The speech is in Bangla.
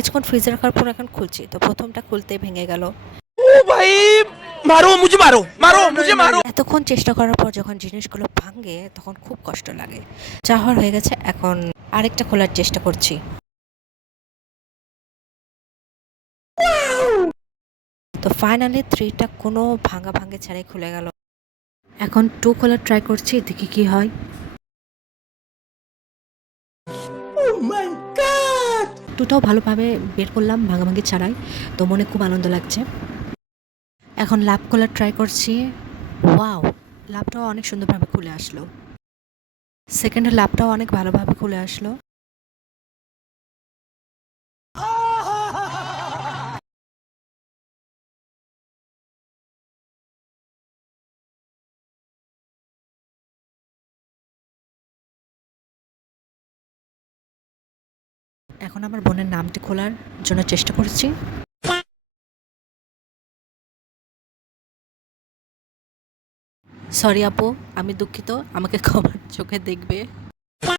কিছুক্ষণ ফ্রিজে রাখার পর এখন খুলছি, তো প্রথমটা খুলতেই ভেঙে গেল। ओ भाई, मारो मुझे, मारो मारो मुझे, मारो। এতক্ষণ চেষ্টা করার পর যখন জিনিসগুলো ভাঙে তখন খুব কষ্ট লাগে। চাহর হয়ে গেছে, এখন আরেকটা খোলার চেষ্টা করছি। তো ফাইনালি 3টা কোনো ভাঙা ভাঙে ছাড়াই খুলে গেল। এখন 2 খোলার ট্রাই করছি, দেখি কি হয়। দুটাও ভালোভাবে বের করলাম ভাঙাভাঙি ছাড়াই, তো মনে খুব আনন্দ লাগছে। এখন লাভ খোলার ট্রাই করছি। ওয়াও, লাভটাও অনেক সুন্দরভাবে খুলে আসলো। সেকেন্ডের লাভটাও অনেক ভালোভাবে খুলে আসলো। এখন আমার বোনের নামটি খোলার জন্য চেষ্টা করছি। সরি আপু, আমি দুঃখিত, আমাকে ক্ষমার চোখে দেখবে।